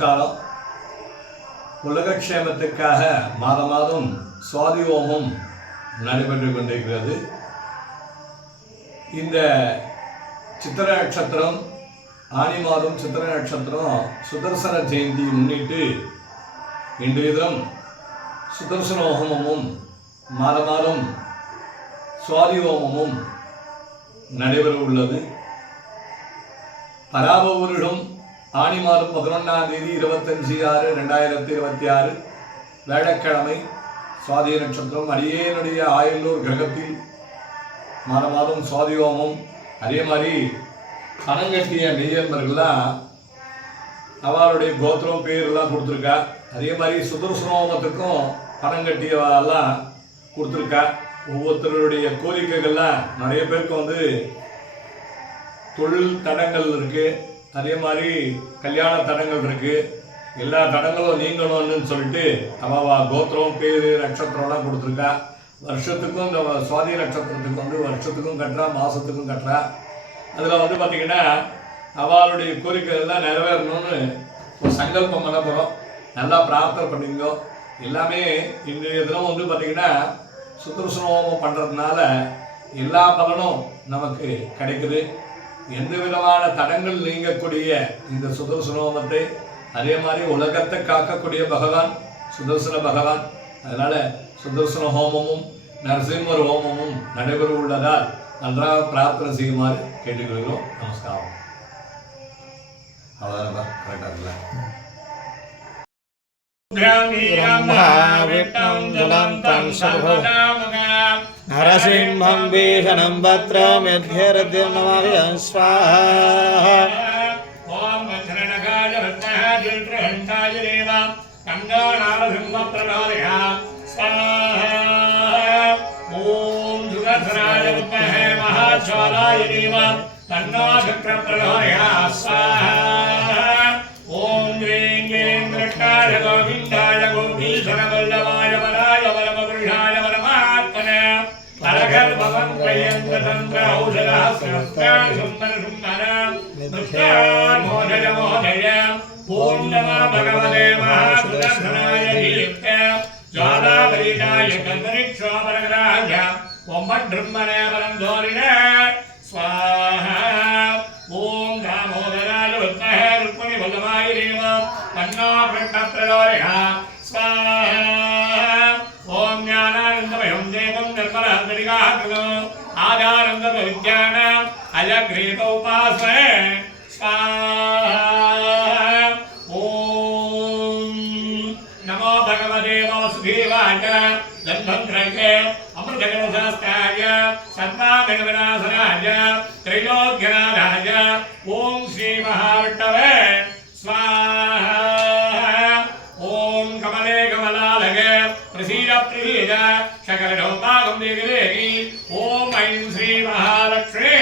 நமஸ்காரம். உலகக்ஷேமத்துக்காக மாதம் சுவாதி ஹோமம் நடைபெற்று கொண்டிருக்கிறது. இந்த சித்திர நட்சத்திரம், ஆனி மாதம் சித்திர நட்சத்திரம் சுதர்சன ஜெயந்தி முன்னிட்டு இன்றைய தினம் சுதர்சன ஹோமமும் மாதம் சுவாதி ஹோமமும் நடைபெற உள்ளது. பராபவருடம் ஆனி மாதம் 11ஆம் தேதி 25/6/2026 வேளக்கிழமை சுவாதி நட்சத்திரம். அடியேனுடைய ஆயுள்ளூர் கிரகத்தில் மாதம் சுவாதி ஹோமம். அதே மாதிரி பணம் கட்டிய மெய்யன்பர்கள்லாம் அவளுடைய கோத்திரம் பேரெல்லாம் கொடுத்துருக்கா. அதே மாதிரி சுதர்சன ஹோமத்துக்கும் பணம் கட்டியவெல்லாம் கொடுத்துருக்கா. ஒவ்வொருத்தருடைய கோரிக்கைகள்லாம் நிறைய பேருக்கு தொழில் தடங்கள் இருக்குது, அதே மாதிரி கல்யாண தடங்கள் இருக்குது. எல்லா தடங்களும் நீங்கணும்னு சொல்லிட்டு அவள் கோத்திரம் பேர் நட்சத்திரம்லாம் கொடுத்துருக்கா. வருஷத்துக்கும் இந்த சுவாதி நட்சத்திரத்துக்கு வருஷத்துக்கும் கட்டுறா, மாதத்துக்கும் கட்டுறா. அதில் பார்த்திங்கன்னா அவளுடைய கோரிக்கைகள்லாம் நிறைவேறணும்னு ஒரு சங்கல்பம் பண்ண போகிறோம். நல்லா பிரார்த்தனை பண்ணிங்கோ. எல்லாமே இன்றைய தினம் பார்த்திங்கன்னா சுதர்சன ஹோமம் பண்ணுறதுனால எல்லா பலனும் நமக்கு கிடைக்குது. எந்த விதமான தடங்கள் நீங்கக்கூடிய இந்த சுதர்சன ஹோமத்தை, அதே மாதிரி உலகத்தை காக்கக்கூடிய பகவான் சுதர்சன பகவான். அதனால் சுதர்சன ஹோமமும் நரசிம்மர் ஹோமமும் நடைபெற உள்ளதால் நன்றாக பிரார்த்தனை செய்யுமாறு கேட்டுக்கொள்கிறோம். நமஸ்காரம். அவ்வளோதான், கரெக்டாக இல்லை. नरसिंहं भीषणं भद्रमेध्यर्द्यं नमामि स्वाहा. ओम वज्रनगाय वृत्तः ज्योतिर्हंताय देव गंगानारसिंहप्रभाय स्वाहा. ओम सुदर्शनाय विद्महे महाज्वालाय देव तन्नोशक्रप्रभाय स्वाहा. ओम ह्रीं क्लीं कृष्णाय गोविन्दाय गोपीशनवल्लभाय वराय वरमपुरुषाय परमात्मने भगवन् प्रयन्त्रतन्त्र औषधः सहस्राणि सुन्दर सुन्दर नृत्यान् मोदय मोदय. ॐ नमो भगवते महासुदर्शनाय धीप्ते ज्वालावरीकाय कन्दरिक्षोपरग्राह्य ओम्ब्रह्मणे परन्दोरिणे स्वाहा. ॐ दामोदराय विद्महे रुक्मिणीवल्लभाय देव तन्नो कृष्णप्रचोदयात् स्वाहा. ॐ ज्ञानानन्दमयं देवं निर्मलहृदयात्मनो आधारन्दविज्ञानम् अजग्रीवोपासने स्वाहा. ॐ नमो भगवते वासुदेवाय धन्वन्त्रये अमृतगणशास्त्राय सर्वाभिघ्नविनाशनाय त्रैलोक्यनाथाय ॐ श्रीमहाविष्णवे स्वाहा. ॐ कमले कमलालये प्रसीद प्रसीद सकललोपागं देवी. ॐ ऐं श्री महालक्ष्मी